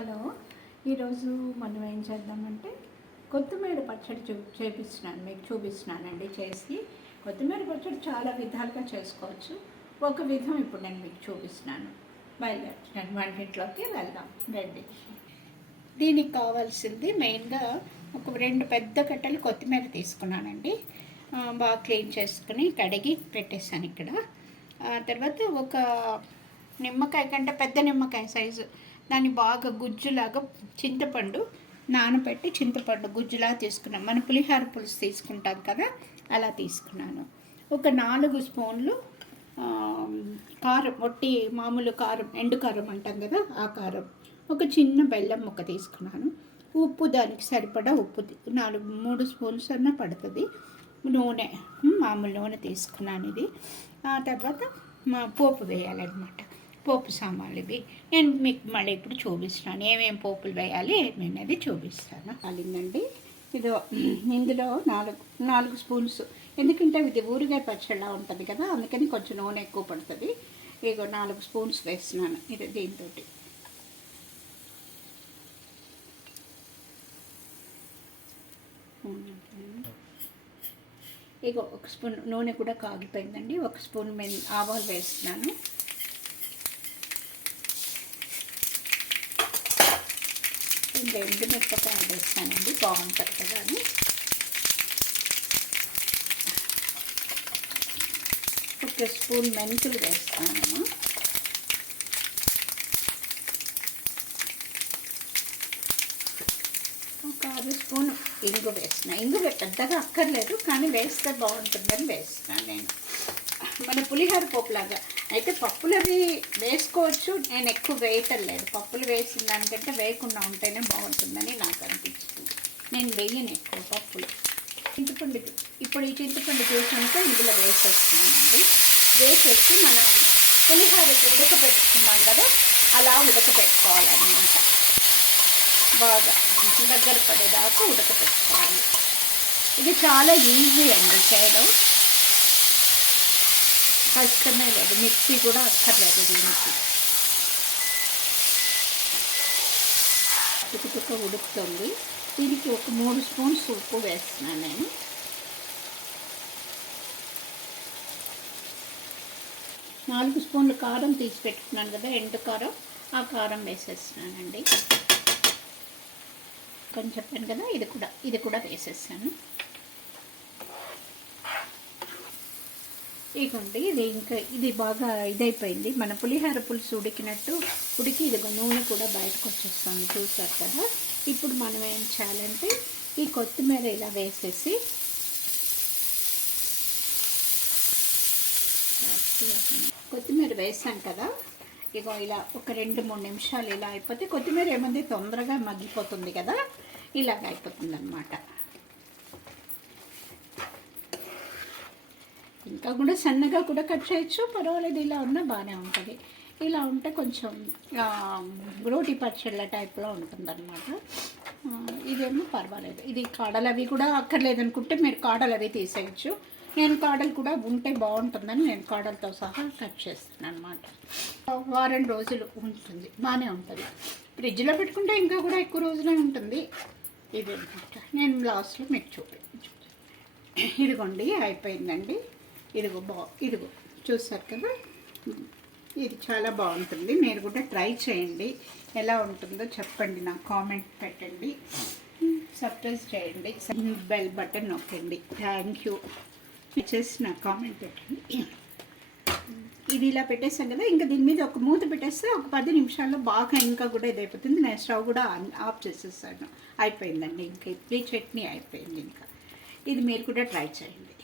Hello, ఈరోజు మనం ఏం చేద్దామంటే కొత్తిమీర పచ్చడి మీకు చూపిస్తున్నానండి చేసి. కొత్తిమీర పచ్చడి చాలా విధాలుగా చేసుకోవచ్చు. ఒక విధం ఇప్పుడు నేను మీకు చూపిస్తున్నాను. బయలుదేరుతున్నాను, వంటింట్లోకి వెళ్దాం రండి. దీనికి కావాల్సింది మెయిన్గా ఒక 2 పెద్ద కట్టలు కొత్తిమీర తీసుకున్నానండి. బాగా క్లీన్ చేసుకుని కడిగి పెట్టేసాను ఇక్కడ. తర్వాత ఒక నిమ్మకాయ కంటే పెద్ద నిమ్మకాయ సైజు దాన్ని బాగా గుజ్జులాగా చింతపండు నానబెట్టి చింతపండు గుజ్జులా తీసుకున్నాను. మన పులిహార పులుసు తీసుకుంటాం కదా, అలా తీసుకున్నాను. ఒక 4 స్పూన్లు కారం, ఒట్టి మామూలు కారం, ఎండు కారం అంటాం కదా, ఆ కారం. ఒక చిన్న బెల్లం ముక్క తీసుకున్నాను. ఉప్పు దానికి సరిపడా ఉప్పు 3 స్పూన్స్ అన్న పడుతుంది. నూనె, మామూలు నూనె తీసుకున్నాను. ఇది ఆ తర్వాత పోపు వేయాలన్నమాట. పోపు సామాన్లు ఇవి నేను మీకు మళ్ళీ ఇప్పుడు చూపిస్తాను. ఏమేమి పోపులు వేయాలి ఏమేమి చూపిస్తాను. అలిందండి. ఇందులో 4 స్పూన్స్, ఎందుకంటే ఇది ఊరిగాయ పచ్చడిలా ఉంటుంది కదా, అందుకని కొంచెం నూనె ఎక్కువ పడుతుంది. ఇగో 4 స్పూన్స్ వేస్తున్నాను ఇది దీంతో. ఇగో 1 స్పూన్ నూనె కూడా కాగిపోయిందండి. 1 స్పూన్ ఆవాలు వేస్తున్నాను. ఎండుమిరపకాయలు వేస్తానండి, బాగుంటుంది కదా అని. ఒక స్పూన్ మెంతులు వేస్తాను. ఒక 1/2 స్పూన్ ఇంగు వేస్తున్నా. ఇంగు పెద్దగా అక్కర్లేదు, కానీ వేస్తే బాగుంటుందని వేస్తున్నాను నేను. మన పులిహోర పోపులాగా అయితే పప్పులు అవి వేసుకోవచ్చు. నేను ఎక్కువ వేయటం లేదు. పప్పులు వేసిన దానికంటే వేయకుండా ఉంటేనే బాగుంటుందని నాకు అనిపించింది. నేను వేయను ఎక్కువ పప్పులు. చింతపండు, ఇప్పుడు ఈ చింతపండు జ్యూస్ అంతా ఇందులో వేసేస్తున్నానండి. వేసేసి మనం పులిహోరకి ఉడకపెట్టుకున్నాం కదా, అలా ఉడకపెట్టుకోవాలన్నమాట. బాగా దగ్గర పడేదాకా ఉడకపెట్టుకోవాలి. ఇది చాలా ఈజీ అండి చేయడం, కష్టమే లేదు. మిక్సీ కూడా అక్కర్లేదు దీనికి. తుక ఉడుకుతుంది. దీనికి ఒక 3 స్పూన్స్ ఉప్పు వేస్తున్నాను నేను. 4 స్పూన్లు కారం తీసి పెట్టుకున్నాను కదా, ఎండు కారం, ఆ కారం వేసేస్తున్నానండి. కొంచెం చెప్పాను కదా, ఇది కూడా వేసేసాను. ఇదిగోండి, ఇది బాగా ఇదైపోయింది. మన పులిహోర పులుసు ఉడికినట్టు ఉడికి ఇది నూనె కూడా బయటకు వచ్చేస్తుంది, చూసారు కదా. ఇప్పుడు మనం ఏం చేయాలంటే ఈ కొత్తిమీర ఇలా వేసేసి కొత్తిమీర వేసాం కదా, ఇగో ఇలా ఒక 2-3 నిమిషాలు ఇలా అయిపోతే కొత్తిమీర ఏమంది తొందరగా మగ్గిపోతుంది కదా, ఇలాగ అయిపోతుంది అన్నమాట. ఇంకా కూడా సన్నగా కూడా కట్ చేయొచ్చు, పర్వాలేదు. ఇలా ఉన్నా బాగానే ఉంటుంది. ఇలా ఉంటే కొంచెం రోటి పచ్చళ్ళ టైప్లో ఉంటుందన్నమాట. ఇదేమో పర్వాలేదు. ఇది కాడలు అవి కూడా అక్కర్లేదు అనుకుంటే మీరు కాడలు అవి తీసేయచ్చు. నేను కాడలు కూడా ఉంటే బాగుంటుందని నేను కాడలతో సహా కట్ చేస్తాను అనమాట. వారం రోజులు ఉంటుంది, బాగానే ఉంటుంది. ఫ్రిడ్జ్లో పెట్టుకుంటే ఇంకా కూడా ఎక్కువ రోజులే ఉంటుంది. ఇది అనమాట. నేను లాస్ట్లో మీకు చూపించు. ఇదిగోండి, అయిపోయిందండి. ఇదిగో చూసారు కదా, ఇది చాలా బాగుంటుంది. మీరు కూడా ట్రై చేయండి, ఎలా ఉంటుందో చెప్పండి, నాకు కామెంట్ పెట్టండి, సబ్స్క్రైబ్ చేయండి, బెల్ బటన్ నొక్కండి. Thank you. చేసి నాకు కామెంట్ పెట్టండి. ఇది ఇలా పెట్టేసాం కదా, ఇంకా దీని మీద ఒక మూత పెట్టేస్తే ఒక 10 నిమిషాల్లో బాగా ఇంకా కూడా ఇది అయిపోతుంది. నేను స్టవ్ కూడా ఆఫ్ చేసేసాను. అయిపోయిందండి. ఇంకా ఇడ్లీ చట్నీ అయిపోయింది. ఇంకా ఇది మీరు కూడా ట్రై చేయండి.